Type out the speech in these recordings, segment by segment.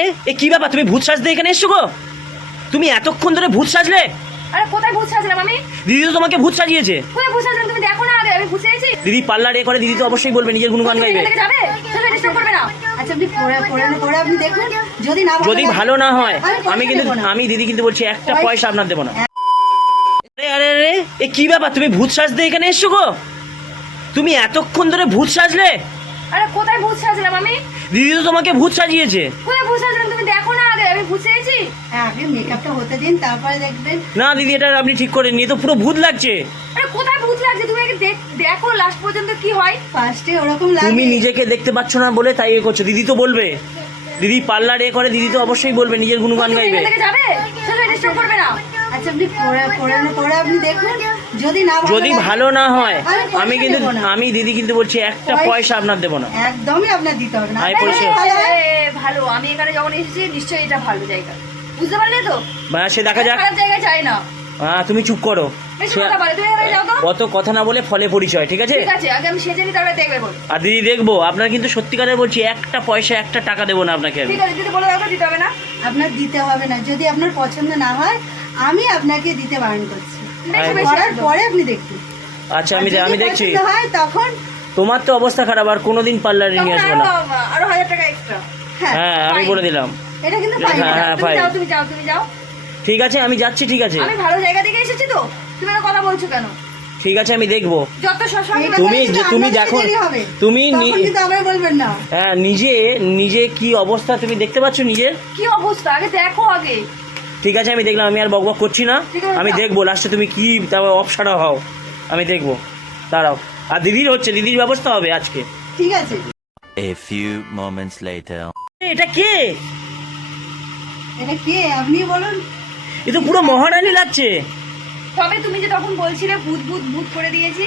রে? এ কি ব্যাপার? তুমি ভূত সাজতে এখানে এসছো গো? তুমি এতক্ষণ ধরে ভূত সাজলে? আরে কোথায় ভূত সাজলাম আমি দিদি তো তোমাকে ভূত সাজিয়েছে। কোথায় ভূত সাজলাম তুমি দেখো না আগে আমি ভূত সেজেছি। দিদি পাল্লার এ করে দিদি তো অবশ্যই বলবে নিজের গুণগান গাইবে। যাবে? ডিস্টার্ব করবে না। আচ্ছা আপনি পরে পরে পরে আপনি দেখুন। যদি না যদি ভালো না হয় আমি কিন্তু আমি দিদি কিন্তু বলছি একটা পয়সা- পয়সা আপনার দেবো না। আরে আরে আরে এ কি ব্যাপার? তুমি ভূত সাজতে এখানে এসছো গো? তুমি এতক্ষণ ধরে ভূত সাজলে? আরে কোথায় ভূত সাজলাম আমি? দিদি তো তোমাকে ভূত সাজিয়েছে। কোথায় ভূত সাজলাম? তুমি দেখো না আগে আমি ভূত সেজেছি হ্যাঁ আপনি মেকআপটা হতে দিন তারপরে দেখবেন। না দিদি এটা আপনি ঠিক করে নিয়ে তো পুরো ভূত লাগছে। আরে কোথায় ভূত লাগছে? তুমি আগে দেখ- দেখো লাস্ট পর্যন্ত কি হয়। ফার্স্টে ওরকম লাগে। তুমি নিজেকে দেখতে পাচ্ছ না বলে তাই এ করছ। দিদি তো বলবে। দিদি পার্লার এ করে দিদি তো অবশ্যই বলবে নিজের গুণগান গাইবে। যাবে? চলো ডিস্টার্ব করবে না। আচ্ছা আপনি পরে পরে পরে আপনি দেখুন। যদি না যদি ভালো না হয় আমি কিন্তু আমি দিদি কিন্তু বলছি একটা পয়সা- আপনার দেবো না। একদমই আপনার দিতে হবে না। আমি ভালো আমি এখানে যখন এসেছি নিশ্চয়ই এটা ভালো জায়গা। বুঝতে পারলে তো? বা সে দেখা যাক। খারাপ জায়গায় চাই না। হ্যাঁ তুমি চুপ করো। অত কথা না বলে ফলে পরিচয় ঠিক আছে? আর দিদি দেখব আপনার কিন্তু সত্যিকারের বলছি একটা পয়সা একটা টাকা দেবো না আপনাকে আমি। ঠিক আছে যদি বলে দাও তো দিতে হবে না? আপনার দিতে হবে না। যদি আপনার পছন্দ না হয় আমি আপনাকে দিতে বারণ করছি। করার পরে আপনি দেখুন আচ্ছা আমি আমি দেখছি। হয় তখন তোমার তো অবস্থা খারাপ আর কোনোদিন পার্লারে নিয়ে আসব না। আরও আরও হাজার টাকা এক্সট্রা হ্যাঁ হ্যাঁ আমি. বলে দিলাম। এটা কিন্তু হ্যাঁ, ফাইন হ্যাঁ, তুমি যাও তুমি যাও ঠিক আছে আমি যাচ্ছি ঠিক আছে। আমি ভালো জায়গা থেকে এসেছি তো। তুমি কথা বলছো কেন? ঠিক আছে আমি দেখব। তুমি যে- তুমি দেখো- তুমি হ্যাঁ নিজে নিজে কি অবস্থা তুমি দেখতে পাচ্ছ নিজের? কি অবস্থা? আগে দেখো আগে। ঠিক আছে আমি দেখলাম আমি আর বকবক করছি না। আমি দেখব লাস্টে তুমি কি তারপর অপসারা হও। আমি দেখব। দাঁড়াও। আর দিদির হচ্ছে দিদির ব্যবস্থা হবে আজকে। ঠিক আছে। A few moments later. এটা কে? এটা কে? আপনি বলুন। এ তো পুরো মহারানী লাগছে। তবে তুমি যে তখন বলছিলে ভূত ভূত ভূত করে দিয়েছি।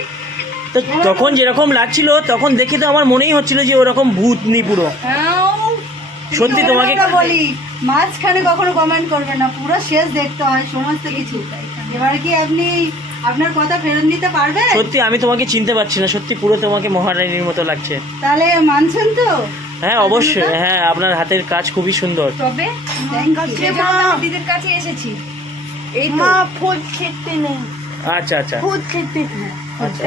তো তখন যেরকম লাগছিল তখন দেখে তো আমার মনেই হচ্ছিল যে ওরকম ভূত নি পুরো। হ্যাঁ, সত্যি তোমাকে বলি মাঝখানে কখনো কমেন্ট করবে না পুরো শেষ দেখতে হয় সমস্ত কিছু। এবার কি আপনি আপনার কথা ফেরত নিতে পারবেন সত্যি আমি তোমাকে চিনতে পারছি না সত্যি পুরো তোমাকে মহারানীর মতো লাগছে। তাহলে মানছেন তো? হ্যাঁ অবশ্যই হ্যাঁ আপনার হাতের কাজ খুবই সুন্দর। তবে দিদির কাছে এসেছি। এই তো। ফুল খেতে নেই। আচ্ছা আচ্ছা। ফুল খেতে আচ্ছা।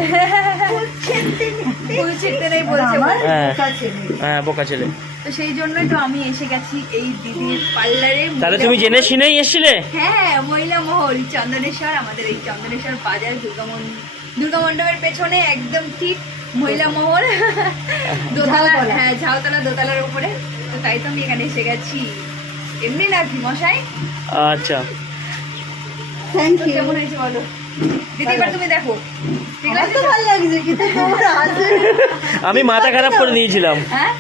ফুল নেই। বলছে হ্যাঁ। হ্যাঁ বোকা ছেলে। তো সেই জন্যই তো আমি এসে গেছি এই দিদির পার্লারে। তাহলে তুমি জেনে শুনেই এসেছিলে? হ্যাঁ মহিলা মহল চন্দনেশ্বর আমাদের এই চন্দনেশ্বর বাজার দুর্গামন দুর্গা মণ্ডপের পেছনে একদম ঠিক মহিলা মহল। দোতলা ঝাউতলা। হ্যাঁ ঝাউতলা দোতলার উপরে। তো তাই তো আমি এখানে এসে গেছি। এমনি নাকি মশাই? আচ্ছা। থ্যাংক ইউ কেমন হয়েছে বলো? দিদি এবার তুমি দেখো। আমি মাথা খারাপ করে দিয়েছিলাম হ্যাঁ?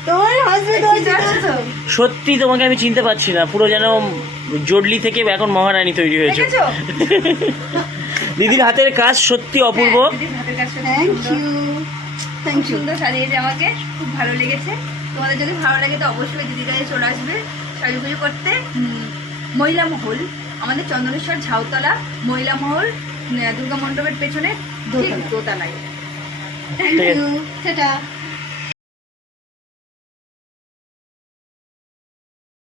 সত্যি তোমাকে আমি চিনতে পারছি না। পুরো যেন জডলি থেকে এখন মহারানী তৈরি হয়েছে। দিদির হাতের কাজ সত্যি অপূর্ব। হ্যাঁ, দিদির হাতের কাজ সত্যি থ্যাংক সুন্দর। সাজিয়েছে আমাকে। খুব ভালো লেগেছে। তোমাদের যদি ভালো লাগে তো অবশ্যই দিদির কাছে চলে আসবে সাজুগুজু করতে। মহিলা মহল আমাদের চন্দনেশ্বর ঝাউতলা মহিলা মহল। দুর্গা মণ্ডপের পেছনে। দোতলায় ঠিক আছে। ইউ সেটা